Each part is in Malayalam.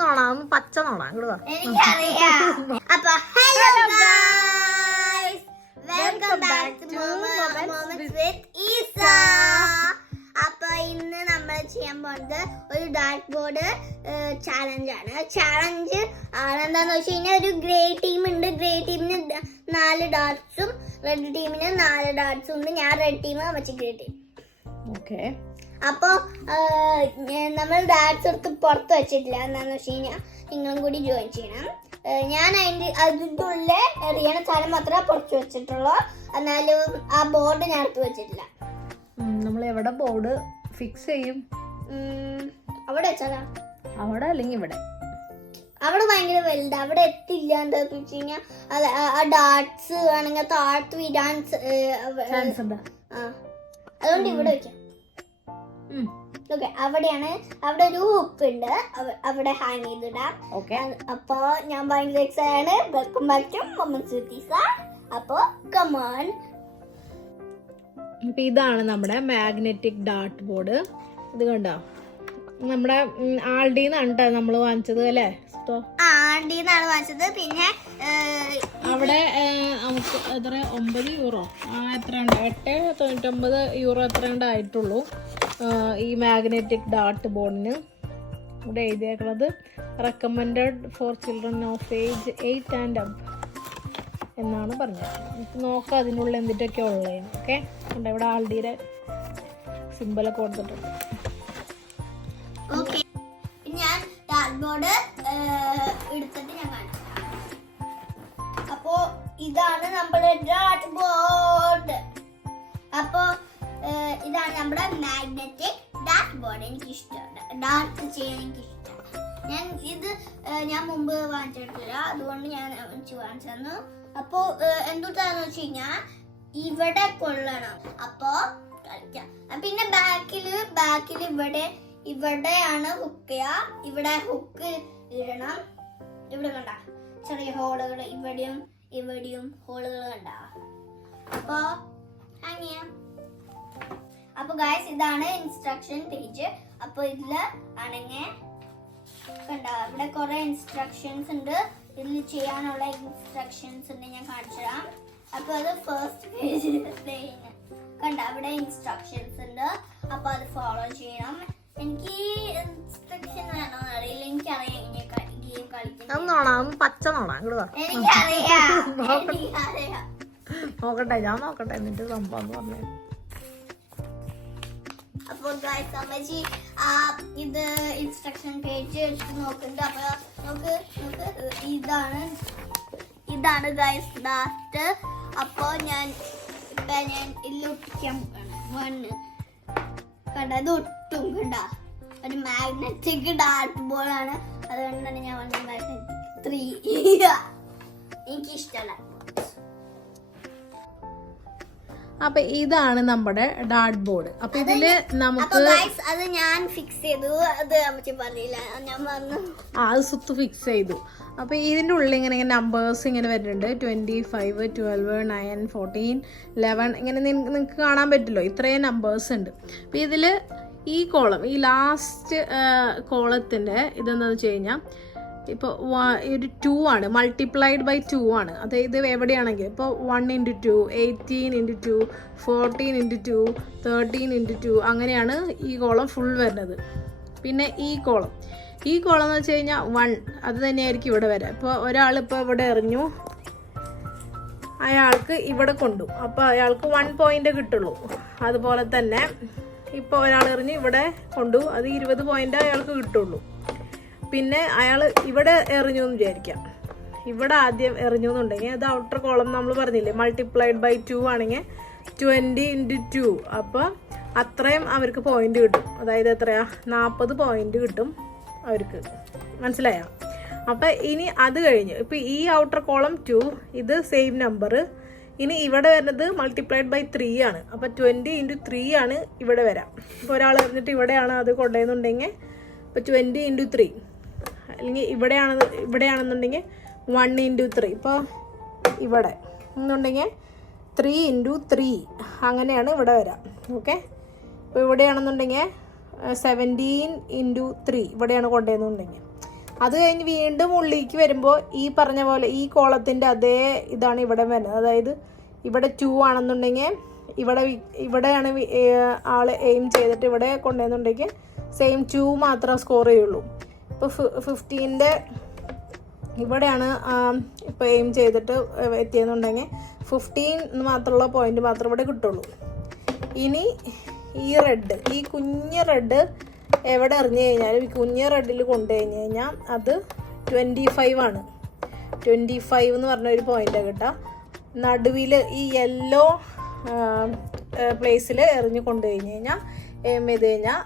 നോണ പച്ച നോണ അങ്ങോട്ട് വാ. അപ്പൊ hello guys, welcome back to moments with Isa. അപ്പൊ ഇന്ന് നമ്മൾ ചെയ്യാൻ പോകുന്നത് ഒരു ഡാർട്ട് ബോർഡ് ചാലഞ്ച് ആണ്. ചാലഞ്ച് ആണെന്താന്ന് വെച്ച് കഴിഞ്ഞാൽ ഒരു ഗ്രേ ടീം ഉണ്ട്. ഗ്രേ ടീമിന് 4 ഡാർട്സും റെഡ് ടീമിന് 4 ഡാർട്സും ഉണ്ട്. ഞാൻ റെഡ് ടീം, മറ്റേ ഗ്രേ ടീം. ഓക്കെ. അപ്പൊ നമ്മൾ ഡാർട്സ് എടുത്ത് പുറത്ത് വെച്ചിട്ടില്ല. എന്താന്ന് വെച്ച് കഴിഞ്ഞാൽ നിങ്ങളും കൂടി ജോയിൻ ചെയ്യണം. ഞാൻ അതിൻ്റെ ഉള്ളിൽ എറിയണ സാധനം മാത്രമേ പുറത്ത് വെച്ചിട്ടുള്ളൂ. എന്നാലും ആ ബോർഡ് ഞാൻ എടുത്ത് വെച്ചിട്ടില്ല. നമ്മൾ എവിടെ ബോർഡ് ഫിക്സ് ചെയ്യും? അവിടെ വെച്ചാലാ? അവിടെ അല്ലെങ്കിൽ ഇവിടെ? അവിടെ ഭയങ്കര വലുത്, അവിടെ എത്തില്ല. എന്താ വെച്ച് കഴിഞ്ഞാൽ ആ ഡാർട്സ് ആണെങ്കിൽ താഴ്ത്ത് വിടാൻ ചാൻസ് ഉണ്ട്. അതുകൊണ്ട് ഇവിടെ വെക്കാം. ഓക്കെ, അവിടെയാണ്. അവിടെ ഒരു ഹുക്ക് ഉണ്ട്, അവിടെ ഹാങ് ചെയ്തിടാം. അപ്പൊ ഞാൻ ഭയങ്കര എക്സൈറ്റഡ് ആണ്. Welcome back to moments with Isa. അപ്പൊ കമോൺ. ഇപ്പൊ ഇതാണ് നമ്മുടെ മാഗ്നറ്റിക് ഡാർട്ട് ബോർഡ്. ഇത് കണ്ടോ, നമ്മുടെ ആൾഡിന്നാണ് കേട്ടോ നമ്മൾ വാങ്ങിച്ചത് അല്ലേ? ആൾഡിന്നാണ് വാങ്ങിച്ചത്. പിന്നെ അവിടെ നമുക്ക് എത്ര 9 യൂറോ എത്ര ഉണ്ട്, 8.99 യൂറോ എത്ര ഉണ്ടായിട്ടുള്ളൂ ഈ മാഗ്നറ്റിക് ഡാർട്ട് ബോർഡിന്. ഇവിടെ എഴുതിയേക്കുന്നത് recommended for children of age 8 and up എന്നാണ് പറഞ്ഞത്. നമുക്ക് നോക്കാം അതിനുള്ളിൽ എന്തിട്ടൊക്കെ ഉള്ളതെന്ന്. ഓക്കെ, ഉണ്ട് ഇവിടെ ആൾഡിയുടെ സിമ്പിളൊക്കെ കൊടുത്തിട്ടുണ്ട്. ഞാൻ ഡാർട്ട് ബോർഡ് എടുത്തിട്ട് ഞാൻ കാണിച്ചു. അപ്പോ ഇതാണ് നമ്മുടെ ഡാർട്ട് ബോർഡ്. അപ്പോ ഇതാണ് നമ്മുടെ മാഗ്നറ്റിക് ഡാർട്ട് ബോർഡ്. എനിക്ക് ഇഷ്ടമാണ് ഡാർട്ട് ചെയ്യാൻ, എനിക്ക് ഇഷ്ടമാണ്. ഞാൻ മുമ്പ് വാങ്ങിച്ചിട്ടില്ല, അതുകൊണ്ട് ഞാൻ വാങ്ങിച്ചു തന്നു. അപ്പോ എന്തുട്ടാന്ന് വെച്ച് കഴിഞ്ഞാൽ ഇവിടെ കൊള്ളണം, അപ്പോ കളിക്കാം. പിന്നെ ബാക്കിൽ ഇവിടെയാണ് ഹുക്ക് ചെയ്യാ. ഇവിടെ ഹുക്ക് ഇടണം. ഇവിടെ കണ്ട ചെറിയ ഹോളുകൾ, ഇവിടെയും ഹോളുകൾ കണ്ട. അപ്പൊ അപ്പൊ ഗൈസ്, ഇതാണ് ഇൻസ്ട്രക്ഷൻ പേജ്. അപ്പൊ ഇതില് ആണെങ്കിൽ കണ്ട, ഇവിടെ കുറെ ഇൻസ്ട്രക്ഷൻസ് ഉണ്ട്. ഇതിൽ ചെയ്യാനുള്ള ഇൻസ്ട്രക്ഷൻസ് ഉണ്ട്, ഞാൻ കാണിച്ചു തരാം. അപ്പൊ അത് ഫസ്റ്റ് പേജ് കണ്ട, അവിടെ ഇൻസ്ട്രക്ഷൻസ് ഉണ്ട്. അപ്പൊ അത് ഫോളോ ചെയ്യണം. എനിക്ക് ഇൻസ്ട്രക്ഷൻ വേണമെന്ന് അറിയില്ല. എനിക്കറിയാം ഗെയിം കളിക്കാൻ. പച്ച നോണ അങ്ങോട്ട് വാ. എനിക്കറിയാം. നോക്കട്ടെ, ഞാൻ നോക്കട്ടെ എന്നിട്ട് സംഭവം പറഞ്ഞു. അപ്പോൾ ഗൈസ്, അമ്മച്ചി ഇത് ഇൻസ്ട്രക്ഷൻ പേജ് എടുത്ത് നോക്കുന്നുണ്ട്. അപ്പൊ നോക്ക് ഇതാണ് ഗൈസ് ഡാർട്ട്. അപ്പൊ ഞാൻ ഇതിലൊട്ടിക്കാൻ പോവാണ്. കണ്ട, ഇത് ഒട്ടും കണ്ട, ഒരു മാഗ്നറ്റിക് ഡാർട്ട് ബോർഡാണ്. അതുകൊണ്ടാണ് ഞാൻ വന്നത് മാഗ്നറ്റിക് 3. എനിക്ക് ഇഷ്ടമല്ല. അപ്പൊ ഇതാണ് നമ്മുടെ ഡാർട്ട് ബോർഡ്. അപ്പൊ ഇതില് നമുക്ക് അത് ഞാൻ ഫിക്സ് ചെയ്തു. അത് അമ്മച്ചി പറഞ്ഞില്ല, ഞാൻ പറഞ്ഞു. അത് സുത്ത് ഫിക്സ് ചെയ്തു. അപ്പൊ ഇതിന്റെ ഉള്ളിൽ ഇങ്ങനെ നമ്പേഴ്സ് ഇങ്ങനെ വരുന്നുണ്ട്. 25, 12, 9, 14, 11 ഇങ്ങനെ നിങ്ങൾക്ക് കാണാൻ പറ്റുമല്ലോ. ഇത്രയും നമ്പേഴ്സ് ഉണ്ട്. അപ്പൊ ഇതില് ഈ കോളം, ഈ ലാസ്റ്റ് കോളത്തിന്റെ ഇതെന്താന്ന് വെച്ച് കഴിഞ്ഞാൽ ഇപ്പോൾ ഒരു 2 ആണ്, മൾട്ടിപ്ലൈഡ് ബൈ 2 ആണ്. അതായത് എവിടെയാണെങ്കിൽ ഇപ്പോൾ 1 × 2, 18 × 2, 14 × 2, 13 × 2 അങ്ങനെയാണ് ഈ കോളം ഫുൾ വരുന്നത്. പിന്നെ ഈ കോളം എന്ന് വെച്ച് കഴിഞ്ഞാൽ 1, അത് തന്നെയായിരിക്കും ഇവിടെ വരാം. ഇപ്പോൾ ഒരാളിപ്പോൾ ഇവിടെ എറിഞ്ഞു, അയാൾക്ക് ഇവിടെ കൊണ്ടു, അപ്പോൾ അയാൾക്ക് 1 പോയിന്റ് കിട്ടുള്ളൂ. അതുപോലെ തന്നെ ഇപ്പോൾ ഒരാൾ എറിഞ്ഞ് ഇവിടെ കൊണ്ടു, അത് 20 പോയിന്റ് അയാൾക്ക് കിട്ടുള്ളൂ. പിന്നെ അയാൾ ഇവിടെ എറിഞ്ഞു എന്ന് വിചാരിക്കാം. ഇവിടെ ആദ്യം എറിഞ്ഞു എന്നുണ്ടെങ്കിൽ അത് ഔട്ടർ കോളം നമ്മൾ പറഞ്ഞില്ലേ, മൾട്ടിപ്ലൈഡ് ബൈ 2 ആണെങ്കിൽ 20 × 2, അപ്പോൾ അത്രയും അവർക്ക് പോയിന്റ് കിട്ടും. അതായത് എത്രയാ, 40 പോയിന്റ് കിട്ടും അവർക്ക്. മനസ്സിലായോ? അപ്പം ഇനി അത് കഴിഞ്ഞ് ഇപ്പം ഈ ഔട്ടർ കോളം 2, ഇത് സെയിം നമ്പർ. ഇനി ഇവിടെ വരുന്നത് മൾട്ടിപ്ലൈഡ് ബൈ 3 ആണ്. അപ്പം 20 × 3 ആണ് ഇവിടെ വരാം. ഇപ്പോൾ ഒരാൾ എറിഞ്ഞിട്ട് ഇവിടെയാണ് അത് കൊണ്ടുപോയെന്നുണ്ടെങ്കിൽ ഇപ്പോൾ 20 × 3, അല്ലെങ്കിൽ ഇവിടെയാണെന്നുണ്ടെങ്കിൽ 1 × 3. ഇപ്പോൾ ഇവിടെ എന്നുണ്ടെങ്കിൽ 3 × 3 അങ്ങനെയാണ് ഇവിടെ വരാം. ഓക്കെ, ഇപ്പോൾ ഇവിടെയാണെന്നുണ്ടെങ്കിൽ 17 × 3 ഇവിടെയാണ് കൊണ്ടുപോയെന്നുണ്ടെങ്കിൽ അത് കഴിഞ്ഞ് വീണ്ടും ഉള്ളിലേക്ക് വരുമ്പോൾ ഈ പറഞ്ഞ പോലെ ഈ കോളത്തിൻ്റെ അതേ ഇതാണ് ഇവിടെ വരുന്നത്. അതായത് ഇവിടെ 2 ആണെന്നുണ്ടെങ്കിൽ ഇവിടെയാണ് ആൾ എയിം ചെയ്തിട്ട് ഇവിടെ കൊണ്ടുവന്നുണ്ടെങ്കിൽ സെയിം 2 മാത്രമേ സ്കോർ ചെയ്യുള്ളൂ. ഇപ്പോൾ 15ൻ്റെ ഇവിടെയാണ് ഇപ്പോൾ എയിം ചെയ്തിട്ട് എത്തിയെന്നുണ്ടെങ്കിൽ 15 മാത്രമുള്ള പോയിന്റ് മാത്രമേ ഇവിടെ കിട്ടുള്ളൂ. ഇനി ഈ കുഞ്ഞ് റെഡ് എവിടെ എറിഞ്ഞു കഴിഞ്ഞാലും ഈ കുഞ്ഞ് റെഡിൽ കൊണ്ടു കഴിഞ്ഞ് കഴിഞ്ഞാൽ അത് 25 ആണ്. 25 എന്ന് പറഞ്ഞൊരു പോയിൻ്റാണ് കിട്ടുക. നടുവിൽ ഈ യെല്ലോ പ്ലേസിൽ എറിഞ്ഞ് കൊണ്ടു കഴിഞ്ഞ് കഴിഞ്ഞാൽ എയിം ചെയ്ത് കഴിഞ്ഞാൽ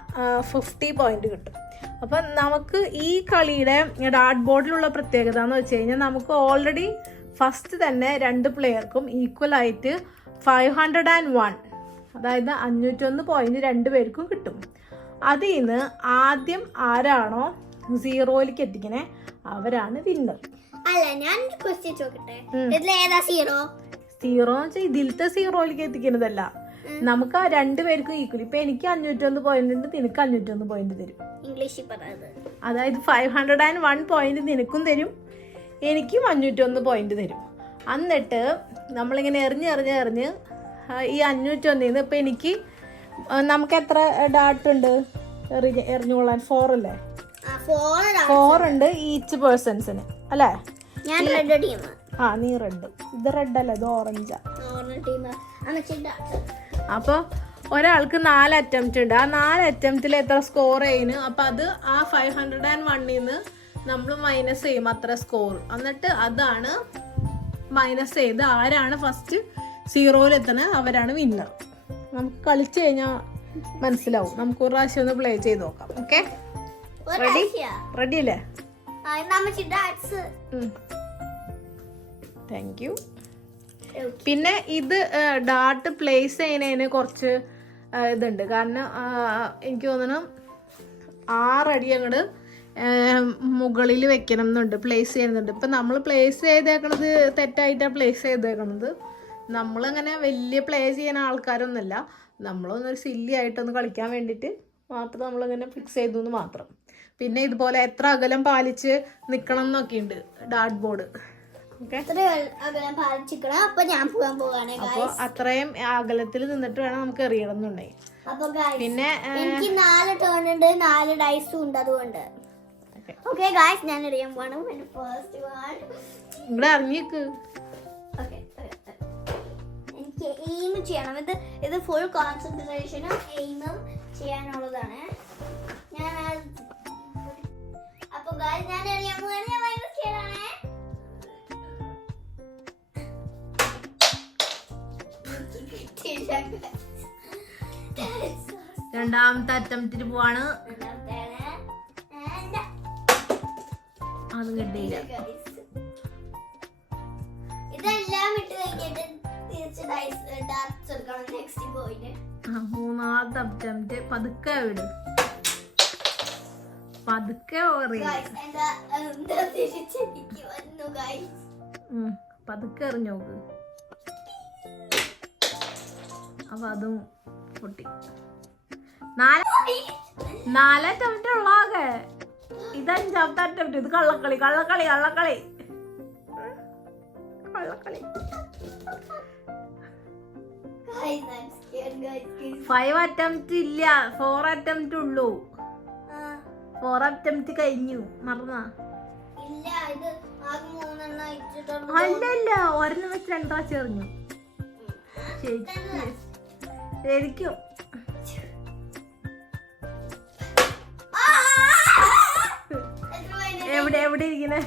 50 പോയിന്റ് കിട്ടും. അപ്പം നമുക്ക് ഈ കളിയുടെ ഡാർട്ട് ബോർഡിലുള്ള പ്രത്യേകത എന്ന് വെച്ച് കഴിഞ്ഞാൽ നമുക്ക് ഓൾറെഡി ഫസ്റ്റ് തന്നെ 2 പ്ലെയർക്കും ഈക്വലായിട്ട് 501, അതായത് 501 പോയിന്റ് 2 പേർക്കും കിട്ടും. അതിൽ നിന്ന് ആദ്യം ആരാണോ 0യിലേക്ക് എത്തിക്കണേ അവരാണ് വിന്നർ. അല്ല, ഞാൻ ക്വസ്റ്റ്യൻ ചോദിക്കട്ടെ, ഇതിലേതാ 0? 0 എന്ന് വെച്ചാൽ ഇതിലത്തെ 0യിലേക്ക് എത്തിക്കുന്നതല്ല, നമുക്ക് ആ 2 പേർക്കും ഈക്വൽ. ഇപ്പൊ എനിക്ക് 501 പോയിന്റ് ഉണ്ട്, നിനക്ക് 501 പോയിന്റ് തരും. ഇംഗ്ലീഷിൽ പറയുന്നത് അതായത് 501 പോയിന്റ് നിനക്കും തരും, എനിക്കും 501 പോയിന്റ് തരും. എന്നിട്ട് നമ്മളിങ്ങനെ എറിഞ്ഞ് ഈ 501 ഇപ്പൊ എനിക്ക് നമുക്ക് എത്ര ഡാർട്ട് ഉണ്ട് എറിഞ്ഞുകൊള്ളാൻ? 4 അല്ലേ? 4 ഉണ്ട് ഈച്ച് പേഴ്സൺസിന് അല്ലേ? ഞാൻ റെഡ് ടീം. നീ റെഡ്. ഇത് റെഡ് അല്ല, ഇത് ഓറഞ്ചാ. അപ്പോൾ ഒരാൾക്ക് 4 അറ്റംപ്റ്റ് ഉണ്ട്. ആ 4 അറ്റംപ്റ്റിൽ എത്ര സ്കോർ ചെയ്യുന്നു, അപ്പം അത് ആ 501 നിന്ന് നമ്മൾ മൈനസ് ചെയ്യും അത്ര സ്കോർ. എന്നിട്ട് അതാണ് മൈനസ് ചെയ്ത് ആരാണ് ഫസ്റ്റ് 0യിൽ എത്തണത് അവരാണ് വിന്നർ. നമുക്ക് കളിച്ചു കഴിഞ്ഞാൽ മനസ്സിലാവും. നമുക്ക് ഒരു പ്രാവശ്യം ഒന്ന് പ്ലേ ചെയ്ത് നോക്കാം. ഓക്കെ, റെഡി അല്ലേ? Thank you. പിന്നെ ഇത് ഡാർട്ട് പ്ലേസ് ചെയ്യുന്നതിന് കുറച്ച് ഇതുണ്ട്. കാരണം എനിക്ക് തോന്നുന്നു 6 അടി അങ്ങോട്ട് മുകളിൽ വെക്കണം എന്നുണ്ട്, പ്ലേസ് ചെയ്യുന്നുണ്ട്. ഇപ്പം നമ്മൾ പ്ലേസ് ചെയ്തേക്കണത് തെറ്റായിട്ടാണ് പ്ലേസ് ചെയ്തേക്കണത്. നമ്മളങ്ങനെ വലിയ പ്ലേ ചെയ്യുന്ന ആൾക്കാരൊന്നുമല്ല, നമ്മളൊന്നൊരു സില്ലി ആയിട്ടൊന്ന് കളിക്കാൻ വേണ്ടിയിട്ട് മാത്രം നമ്മളിങ്ങനെ ഫിക്സ് ചെയ്തു എന്ന് മാത്രം. പിന്നെ ഇതുപോലെ എത്ര അകലം പാലിച്ച് നിൽക്കണം എന്നൊക്കെ ഉണ്ട് ഡാർട്ട് ബോർഡ്. അപ്പോൾ അത്രയും അകലത്തിൽ നിന്നിട്ട് വേണം നമുക്ക് എറിയണം എന്നുണ്ടെങ്കിൽ. പിന്നെ എനിക്ക് 4 ടേൺ ഉണ്ട്, 4 ഡൈസും ഉണ്ട്. അതുകൊണ്ട് ഓക്കെ ഗായ്സ്, ഞാൻ എറിയാൻ പോകണം. ഇവിടെ അറിഞ്ഞേക്ക്. എനിക്ക് എയിം ചെയ്യണം. ഇത് ഫുൾ കോൺസെൻട്രേഷനും എയിമും ചെയ്യാനുള്ളതാണ്. അപ്പൊ ഗായ്സ്, ഞാൻ എറിയാൻ പോവാണ്. ഞാൻ ഭയങ്കര സ്കെയറാണ്. രണ്ടാമത്തെ അറ്റംപ്റ്റിന് പോവാണ്. അത് കിട്ടിയില്ല. ഇതെല്ലാം ഇട്ട് കഴിഞ്ഞിട്ട് തിരിച്ച് ഡാർട്സ് എടുക്കണം. Next point. മൂന്നാമത്തെ അറ്റംപ്റ്റ് പതുക്കെ വിട്, പതുക്കെ പതുക്കെ എറിഞ്ഞോക്ക്. അപ്പൊ അതും പൊട്ടി. 4 അറ്റംപ്റ്റ് ഉള്ളാകെ. ഇത് 5ാമത്തെ അറ്റംപ്റ്റ്. ഇത് കള്ളക്കളി. 5 അറ്റംപ്റ്റ് ഇല്ല, 4 അറ്റംപ്റ്റ് ഉള്ളൂ. 4 അറ്റംപ്റ്റ് കഴിഞ്ഞു. മറന്നാ? അല്ലല്ല, ഒരെണ്ണം വെച്ച് 2 പ്രാവശ്യം എറിഞ്ഞു. ശരിക്കും എവിടെ ഇരിക്കണേ?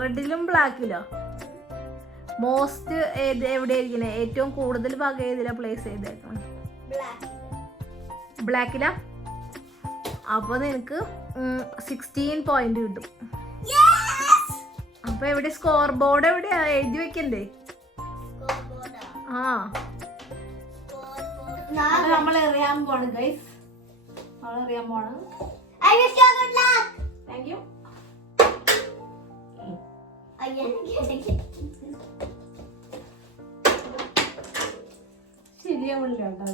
റെഡിലും ബ്ലാക്കിലോ? മോസ്റ്റ് എവിടെ ഇരിക്കണേ? ഏറ്റവും കൂടുതൽ ഭാഗം ഏതിലാ പ്ലേസ് ചെയ്തേക്കണം? ബ്ലാക്കിലാ? അപ്പൊ നിനക്ക് 16 പോയിന്റ് കിട്ടും. അപ്പൊ എവിടെ സ്കോർ ബോർഡ് എവിടെയാ? എഴുതി വെക്കണ്ടേ? നമ്മൾ എറിയാൻ പോണ് ഗൈസ്. നമ്മളെറിയാൻ പോണ്. Thank you. ശരിയാവില്ല കേട്ടോ.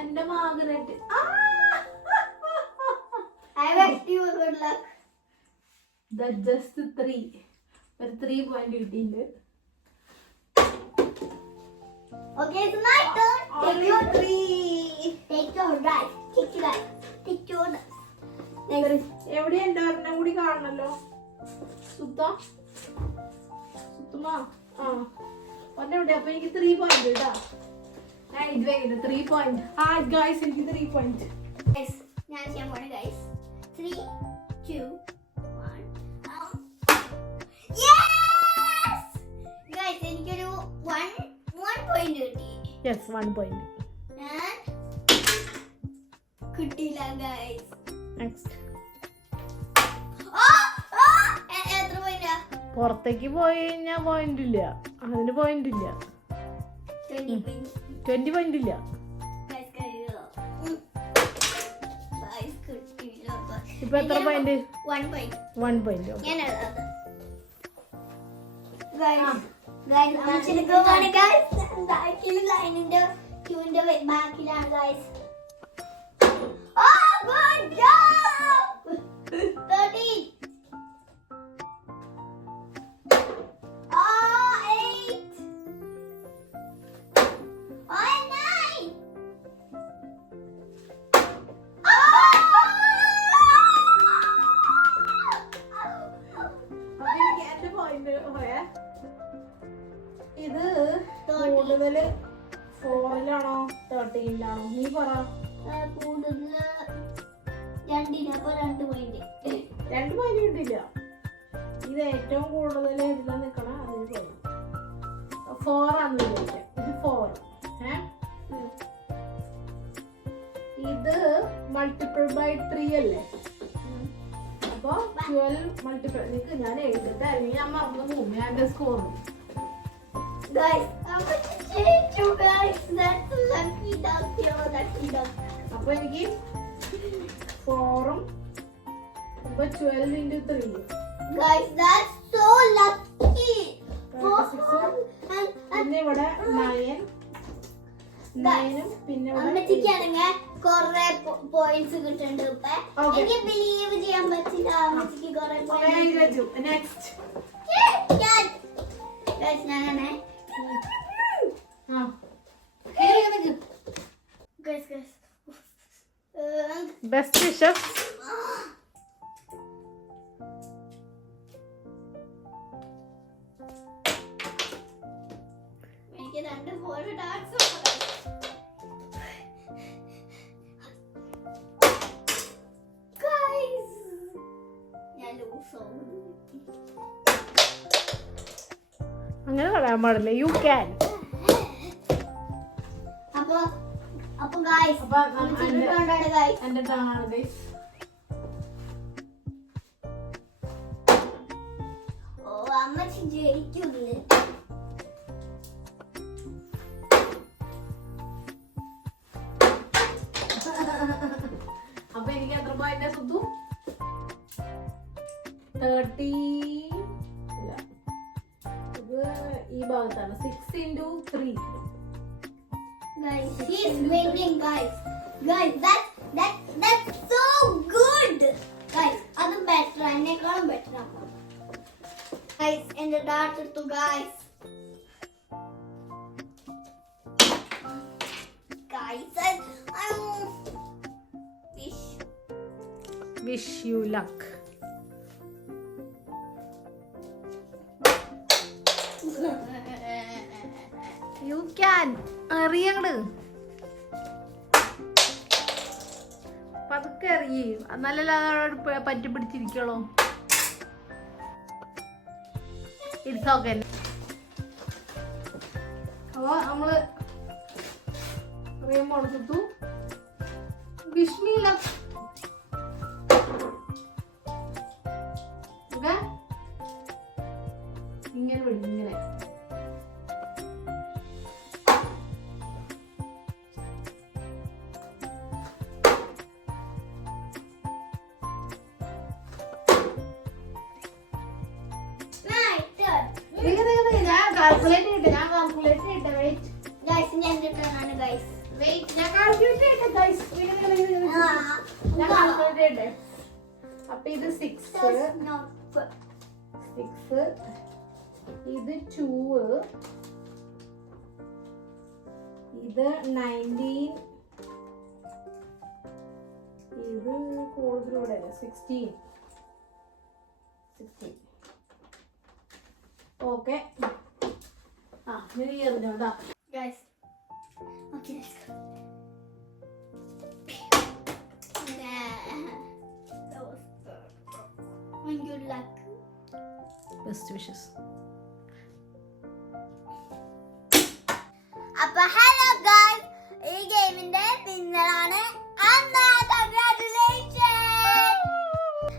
എന്റെ magnet wish you good luck. Just 3 ഒരു 3 പോയിന്റ് കിട്ടിയിട്ടുണ്ട്. Okay, it's my turn. Only 3. Take your right. Take your right. Take your right. എവിടെ എന്റെ ഒരെണ്ണം കൂടി കാണണല്ലോ. സുത്തമാ ആ ഒന്നെവിടെ. അപ്പൊ എനിക്ക് 3 പോയിന്റ് കേട്ടാ. ഞാൻ ഇത് വേണ്ട 3 പോയിന്റ്. ആ ഗൈസ് എനിക്ക് 3 പോയിന്റ്. Guys, ഞാൻ ചെയ്യാൻ പോണേ guys. 3, 2, 1. Yes! Guys, എനിക്കൊരു 1 point കിട്ടി. Yes 1 point. കിട്ടിയില്ല ഗൈസ്. നെക്സ്റ്റ് എത്ര പോയിന്റാ? പുറത്തേക്ക് പോയി കഴിഞ്ഞാൽ പോയിന്റ് ഇല്ല. അതിന് പോയിന്റ് ഇല്ല. 20 പോയിന്റ് ഇല്ല. ഇപ്പൊ എത്ര പോയിന്റ്? 1 point. 1 പോയിന്റ്. ഞാൻ ഗൈസ് അമ്മച്ചിക്ക് പോവാണ് ഗൈസ്. ബാക്കിൽ ലൈനിന്റെ ക്യൂവിന്റെ ബാക്കിലാണ് guys. Oh, good job! 13. Oh, 8. Oh, 9. എന്റെ പോയിന്റ് പോയാ ഇത് കൂടുതല് 4-ലാണോ 13-ലാണോ നീ പറ. കൂടുതൽ 2 അപ്പൊ 2 പോയിന്റ്. 2 പോയിന്റ് കിട്ടില്ല. ഇത് ഏറ്റവും കൂടുതൽ ഇതിലാ നിക്കണ. അതിന് പോയിന്റ് 4 ആണ് വിചാരിക്കാം. ഇത് 4. ഇത് മൾട്ടിപ്പിൾ ബൈ 3 അല്ലേ. അപ്പൊ 12 മൾട്ടിപ്പിൾ നിക്ക് ഞാൻ എഴുതിട്ട് അല്ലെങ്കിൽ ഞാൻ മറന്നു പോകും. ഞാൻ എന്റെ score Guys, I'm going to change you guys. That's a lucky duck. You're lucky duck. അപ്പൊ എനിക്ക് 4-ഉം ഇപ്പൊ 12 into 3. Guys, that's so lucky. 36 പിന്നെ ഇവിടെ 9-ഉം പിന്നെ അമ്മച്ചിക്കാണെങ്കിൽ കൊറേ പോയിന്റ്സ് കിട്ടുന്നുണ്ട്. ഇപ്പൊ എനിക്ക് ബിലീവ് ചെയ്യാൻ പറ്റില്ല. അമ്മച്ചിക്ക് കൊറേ പോയിന്റ്സ്. നെക്സ്റ്റ് ഗൈസ് ഞാനാണേ. Best wishes. എനിക്ക് 2 4 ടാക്സ്. ഗൈസ് ഞാൻ ലൂസ് ആവും. അങ്ങനെ പറയാൻ പാടില്ല. You can. അപ്പൊ ഗൈസ് എന്റെ ടേണാണ് ഗൈസ്. ഓ അമ്മച്ചി ജയിക്കുന്നില്ല. അപ്പൊ എനിക്ക് എത്ര പോയിന്റ് സുത്തു? 30 അല്ല ഇത് ഈ ഭാഗത്താണ്. 6 into 3. Guys, he's winning, guys. Guys, that's so good. Guys, that's better. I'm better. Guys, in the dark to guys. Guys, I wish you luck. You can. അറിയങ്ങള് പതുക്കെ അറിയേ. നല്ല പറ്റി പിടിച്ചിരിക്കോളൂ. It's okay. അപ്പൊ നമ്മള് അറിയുമ്പോൾ കൊടുത്തു. Wish me luck. ഇങ്ങനെ വിടും. ഇങ്ങനെ കാൽക്കുലേറ്റ് ചെയ്യട്ടെ. വെയിറ്റ് ഗൈസ് ഞാൻ ആണ് ഗൈസ്. വെയിറ്റ് ഞാൻ കാൽക്കുലേറ്റ് ചെയ്യട്ടെ ഗൈസ്. ഞാൻ കാൽക്കുലേറ്റ് ചെയ്യട്ടെ. അപ്പൊ ഇത് 6, That's not fair. 6, ഇത് 2, ഇത് 19, ഇത് കൂടുതലൂടെ 16. ഓക്കെ. ന്യൂ ഇയറിന് കേട്ടോ. Guys. Okay, let's go. That was when good luck. Best wishes. അപ്പൊ ഹലോ ഗൈസ്, ഈ ഗെയിമിന്റെ വിന്നറാണ് അന്ന. കൺഗ്രാറ്റുലേഷൻ.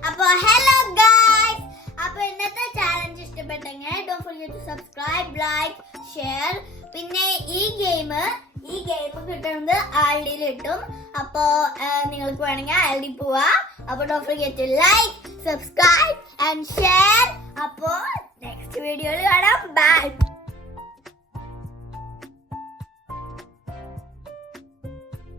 അപ്പൊ ഹലോ ഗൈസ്, അപ്പൊ ഇന്നത്തെ ചാലഞ്ച് ഇഷ്ടപ്പെട്ടെങ്കിൽ don't forget to subscribe, like, share. പിന്നെ ഈ ഗെയിം കിട്ടുന്നത് ആൽഡിയിൽ കിട്ടും. അപ്പോ നിങ്ങൾക്ക് വേണമെങ്കിൽ ആൽഡി പോവാ. അപ്പൊ don't forget to like, subscribe and share. അപ്പോ നെക്സ്റ്റ് വീഡിയോയിൽ കാണാം. ബൈ.